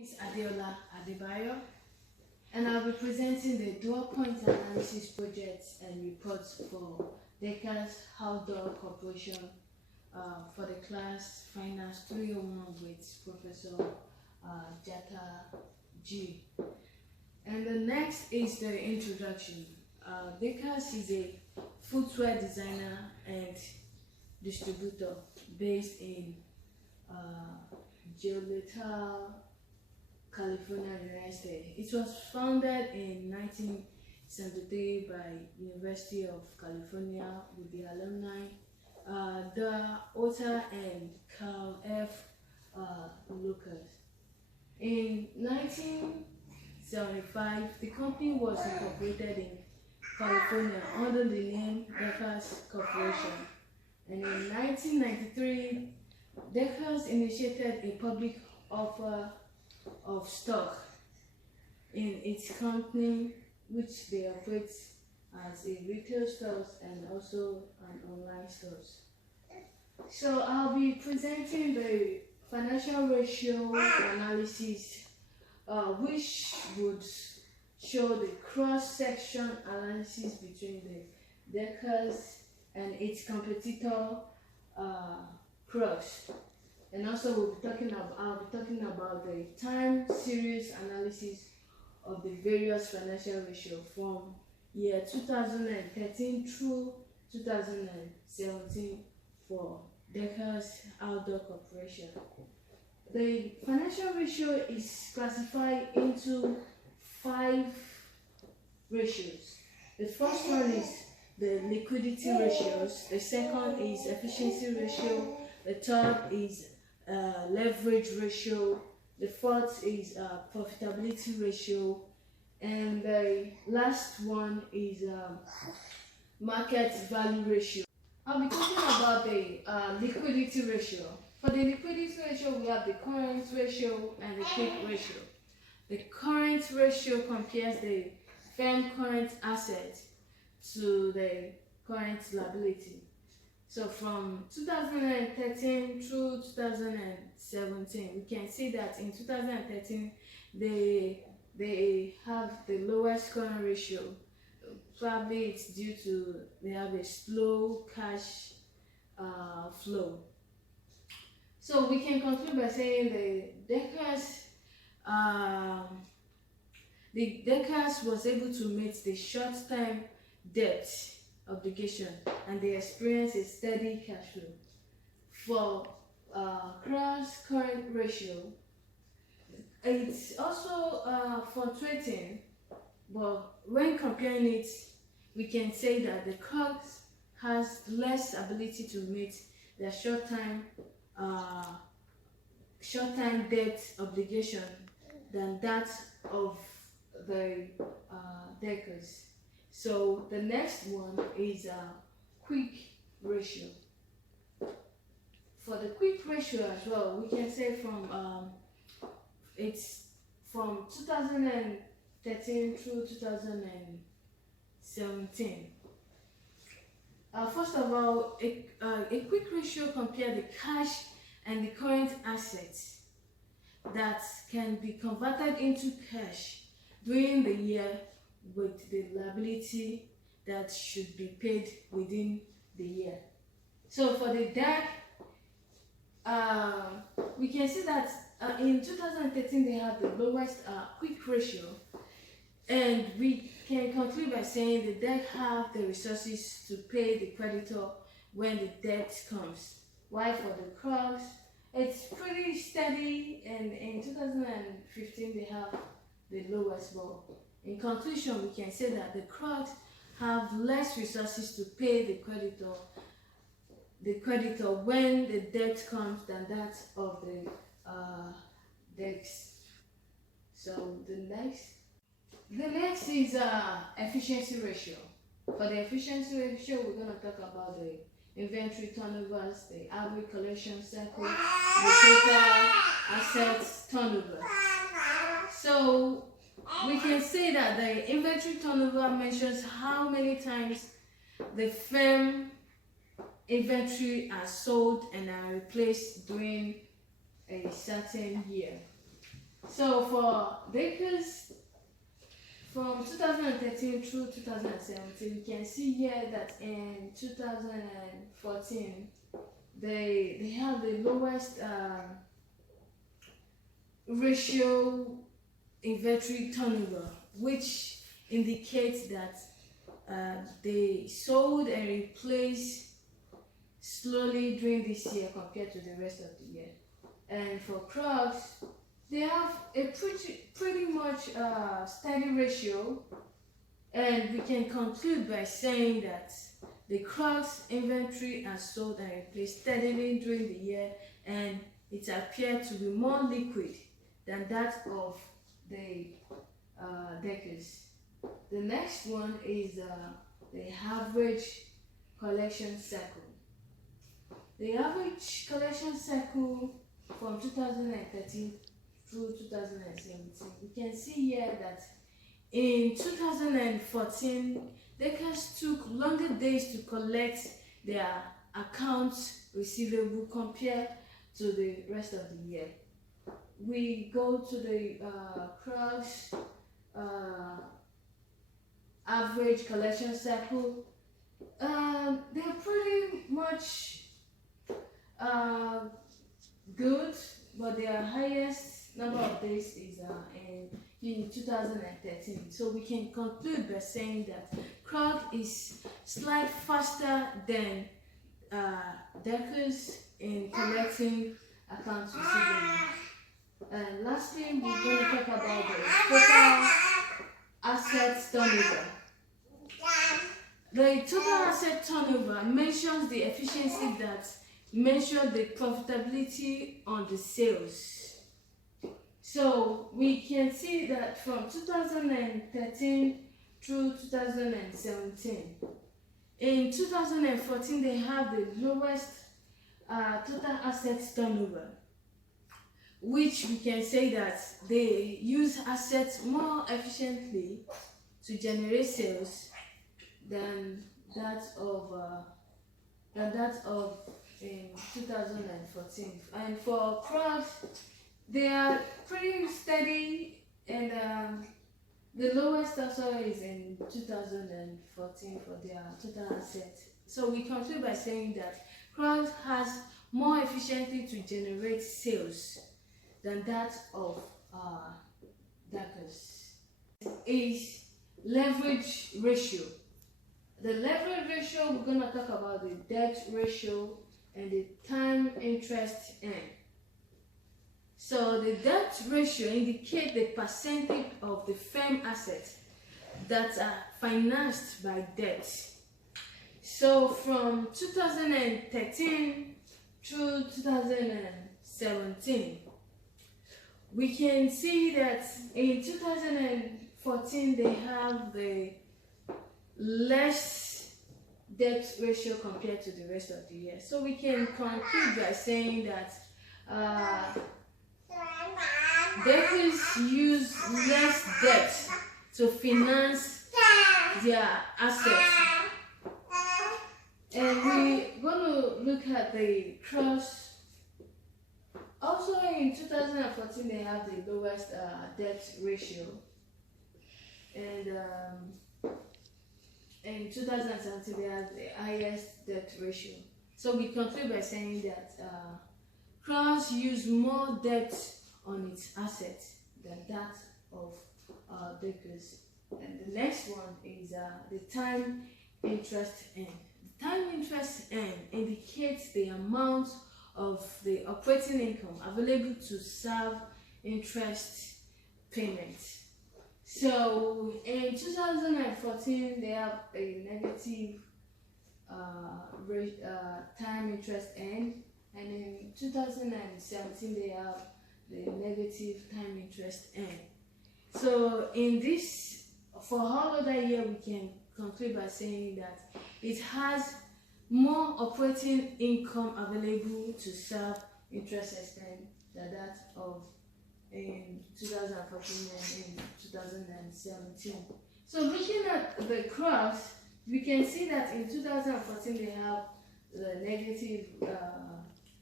Is Adeola Adebayo, and I'll be presenting the dual point analysis projects and reports for Decas Outdoor Corporation for the class Finance 301 with Professor Jata G. And the next is the introduction. Decas is a footwear designer and distributor based in Joliet, California, United States. It was founded in 1973 by University of California with the alumni, the author and Carl F. Lucas. In 1975, the company was incorporated in California under the name Decas Corporation. And in 1993, Decas initiated a public offer of stock in its company, which they operate as a retail stores and also an online stores. So I'll be presenting the financial ratio analysis, which would show the cross-section analysis between the Decas and its competitor Crocs. And also I'll be talking about the time series analysis of the various financial ratio from year 2013 through 2017 for Decas Outdoor Corporation. The financial ratio is classified into 5 ratios. The first one is the liquidity ratios, the second is efficiency ratio, the third is leverage ratio, the fourth is profitability ratio, and the last one is market value ratio. I'll be talking about the liquidity ratio. For the liquidity ratio, we have the current ratio and the quick ratio. The current ratio compares the firm current asset to the current liability. So from 2013 through 2017, we can see that in 2013 they have the lowest current ratio. Probably it's due to they have a slow cash flow. So we can conclude by saying the Decas was able to meet the short-term debt obligation and they experience a steady cash flow. For cross current ratio, it's also fluctuating, but when comparing it, we can say that the Crocs has less ability to meet their short-term debt obligation than that of the Decas. So the next one is quick ratio. For the quick ratio as well, we can say it's from 2013 through 2017. First of all, a quick ratio compares the cash and the current assets that can be converted into cash during the year with the liability that should be paid within the year. So for the DAC, we can see that in 2013 they have the lowest quick ratio, and we can conclude by saying the DAC have the resources to pay the creditor when the debt comes. While for the Crocs, it's pretty steady, and in 2015 they have the lowest. But in conclusion, we can say that the Crocs have less resources to pay the creditor when the debt comes than that of the DEX. So the next is efficiency ratio. For the efficiency ratio, we're going to talk about the inventory turnovers, the average collection cycle, the total assets turnover. So we can say that the inventory turnover measures how many times the firm inventory are sold and are replaced during a certain year. So for decades from 2013 through 2017, we can see here that in 2014 they have the lowest ratio inventory turnover, which indicates that they sold and replaced slowly during this year compared to the rest of the year. And for crops, they have a pretty much steady ratio, and we can conclude by saying that the crops inventory are sold and replaced steadily during the year, and it appeared to be more liquid than that of the decades. The next one is the average collection cycle. The average collection cycle from 2013 through 2017, we can see here that in 2014, Deckers took longer days to collect their accounts receivable compared to the rest of the year. We go to the crops average collection cycle. They're pretty much good, but their highest number of days is in 2013. So we can conclude by saying that Krog is slightly faster than Deckers in collecting accounts receivable. And lastly, we're going to talk about the total asset turnover. The total asset turnover mentions the efficiency that measures the profitability on the sales. So we can see that from 2013 through 2017, in 2014 they have the lowest total assets turnover, which we can say that they use assets more efficiently to generate sales than that of in 2014. And for crops, they are pretty steady, and the lowest also is in 2014 for their total assets. So we conclude by saying that crops has more efficiently to generate sales than that of Deckers. Is leverage ratio. The leverage ratio, we're going to talk about the debt ratio and the time interest earned. So the debt ratio indicates the percentage of the firm assets that are financed by debt. So from 2013 through 2017, we can see that in 2014 they have the less debt ratio compared to the rest of the year. So we can conclude by saying that Deckers use less debt to finance their assets. And we're going to look at the cross. Also in 2014 they have the lowest debt ratio, and in 2017 they have the highest debt ratio. So we conclude by saying that Cross use more debt on its assets than that of Deckers. And the next one is the time interest earned. The time interest earned indicates the amount of the operating income available to serve interest payments. So in 2014 they have a negative time interest earned, and in 2017 they have the negative time interest earned. So in this, for all other year, we can conclude by saying that it has more operating income available to serve interest expense than that of in 2014 and in 2017. So looking at the graphs, we can see that in 2014 they have the negative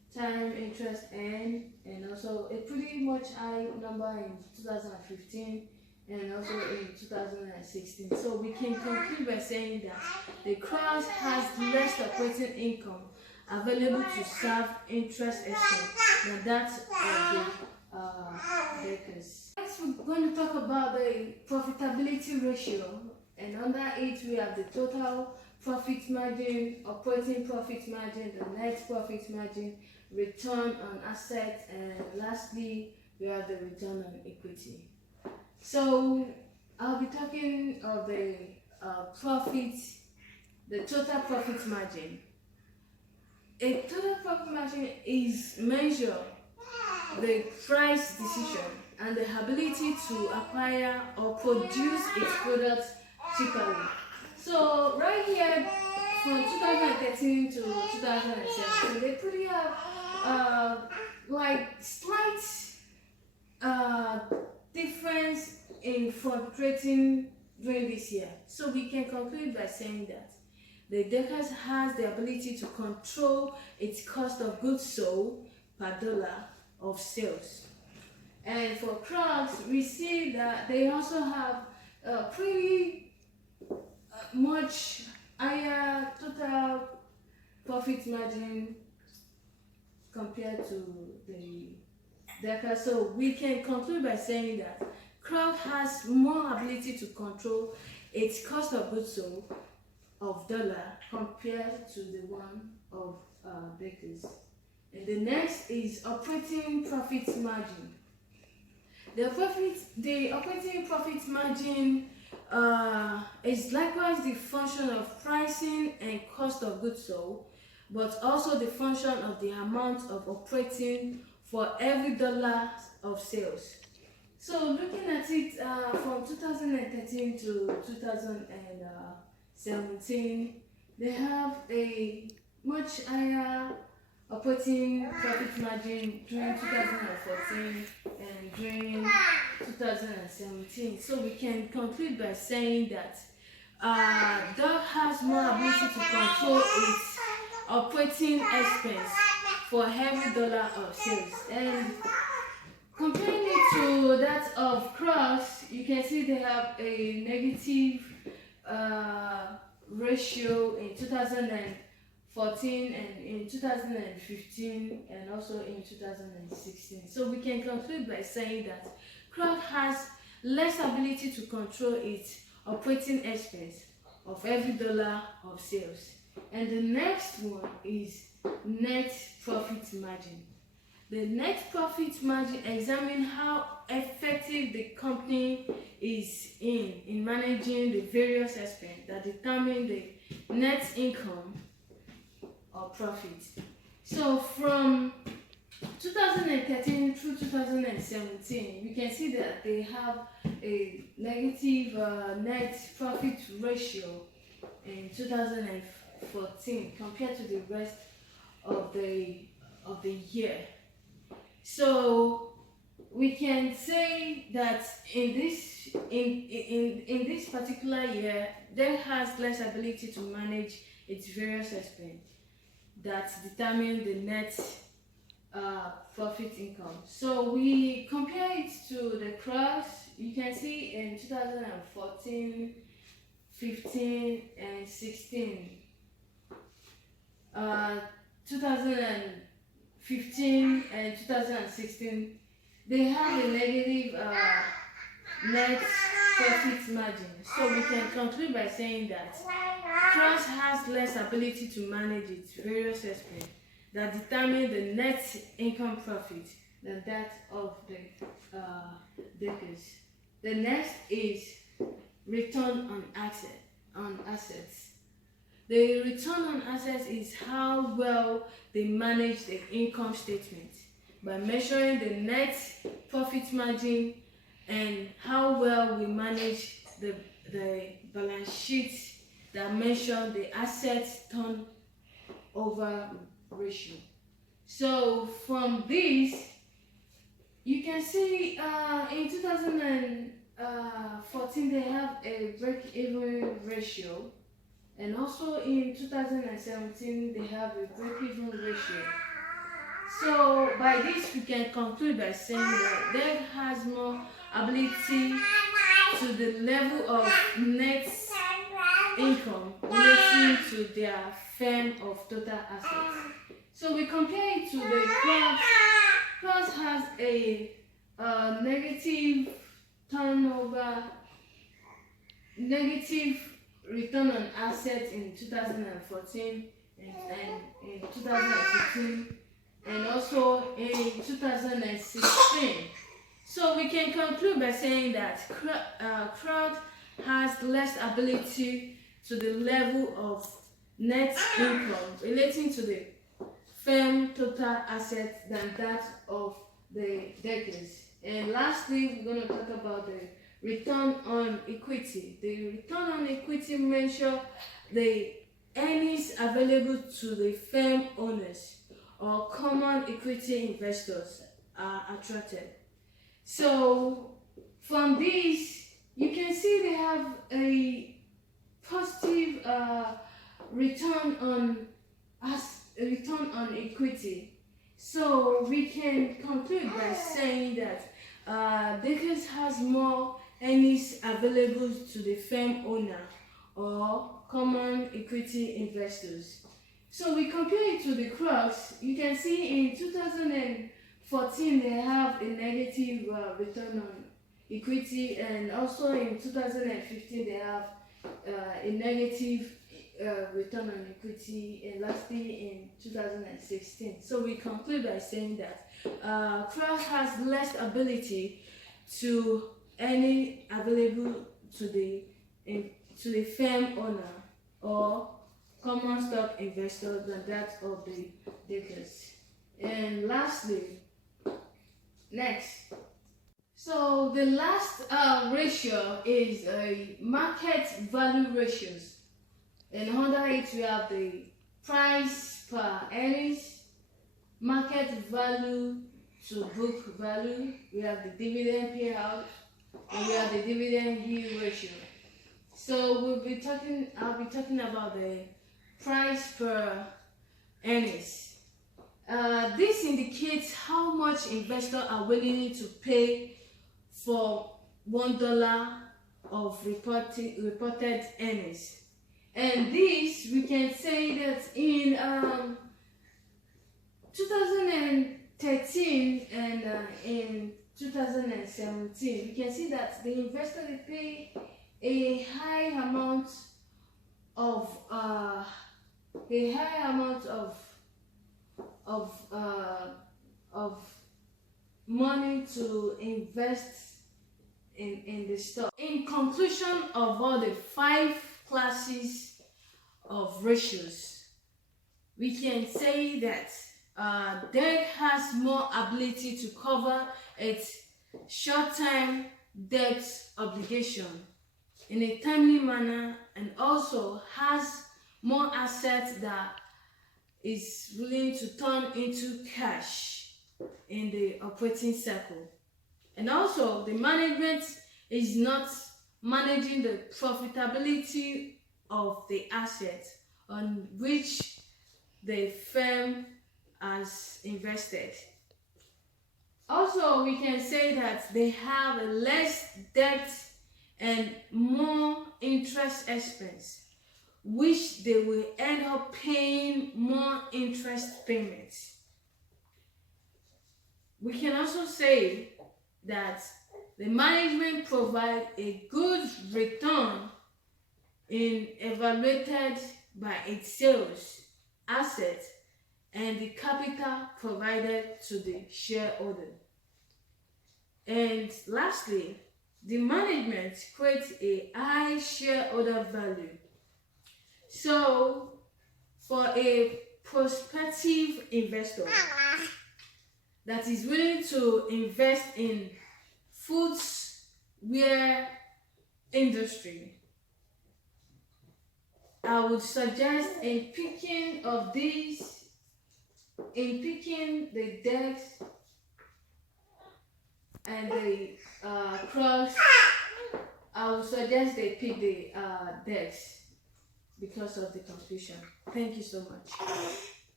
time interest N, and also a pretty much high number in 2015 and also in 2016. So we can conclude by saying that the crowd has less operating income available to serve interest expense than that of the bakers. Next, we're going to talk about the profitability ratio, and under it we have the total profit margin, operating profit margin, the net profit margin, return on assets, and lastly we have the return on equity. So I'll be talking of the profit, the total profit margin. A total profit margin is measure the price decision and the ability to acquire or produce its products cheaply. So right here, from 2013 to 2017, they pretty have like slight difference in fluctuating during this year. So we can conclude by saying that the Deckers has the ability to control its cost of goods sold per dollar of sales. And for Crocs, we see that they also have pretty much higher total profit margin compared to the Deckers. So we can conclude by saying that Crocs has more ability to control its cost of goods sold of dollar compared to the one of bakers. And the next is operating profit margin. The operating profit margin is likewise the function of pricing and cost of goods sold, but also the function of the amount of operating for every dollar of sales. So looking at it from 2013 to 2017, they have a much higher operating profit margin during 2014 and during 2017. So we can conclude by saying that Dog has more ability to control its operating expense for every dollar of sales. And comparing it to that of Crocs, you can see they have a negative ratio in 2014 and in 2015 and also in 2016. So we can conclude by saying that Crocs has less ability to control its operating expense of every dollar of sales. And the next one is net profit margin. The net profit margin examines how effective the company is in managing the various expenses that determine the net income or profit. So from 2013 through 2017, you can see that they have a negative net profit ratio in 2014 compared to the rest of the year. So we can say that in this particular year, there has less ability to manage its various expenses that determine the net profit income. So we compare it to the Crocs. You can see in 2014, 15, and 16. 2015 and 2016, they have a negative net profit margin. So we can conclude by saying that Crocs has less ability to manage its various expenses that determine the net income profit than that of the bakers. The next is return on assets. The return on assets is how well they manage the income statement by measuring the net profit margin and how well we manage the balance sheet that measure the assets turnover ratio. So from this, you can see in 2014 they have a break-even ratio, and also in 2017 they have a break-even ratio. So by this we can conclude by saying that debt has more ability to the level of net income relating to their firm of total assets. So we compare it to the cross. Cross has a negative turnover, negative return on assets in 2014 and in 2015 and also in 2016. So we can conclude by saying that crowd has less ability to the level of net income relating to the firm total assets than that of the decades. And lastly, we're going to talk about the return on equity. The return on equity measure the earnings available to the firm owners or common equity investors are attracted. So from this, you can see they have a positive return on equity. So we can conclude by saying that Dickens has more earnings available to the firm owner or common equity investors. So we compare it to the Crocs. You can see in 2014 they have a negative return on equity, and also in 2015 they have a negative return on equity, and lastly in 2016. So we conclude by saying that Crocs has less ability to any available to the firm owner or common stock investor than that of the Dickens. And lastly, next. So the last ratio is a market value ratios. And under it we have the price per earnings, market value to book value, we have the dividend payout, and we have the dividend yield ratio. So I'll be talking about the price per earnings. This indicates how much investors are willing to pay for $1 of reported earnings. And this, we can say that in 2013 and in 2017, we can see that the investor they pay a high amount of money to invest in the stock. In conclusion of all the 5 classes of ratios, we can say that debt has more ability to cover its short-term debt obligation in a timely manner, and also has more assets that is willing to turn into cash in the operating cycle. And also the management is not managing the profitability of the asset on which the firm has invested. Also, we can say that they have less debt and more interest expense, which they will end up paying more interest payments. We can also say that the management provide a good return in evaluated by its sales, assets, and the capital provided to the shareholder. And lastly, the management creates a high shareholder value. So for a prospective investor that is willing to invest in footwear industry, I would suggest in picking the debt and the Crocs, I would suggest they pick the debt because of the confusion. Thank you so much.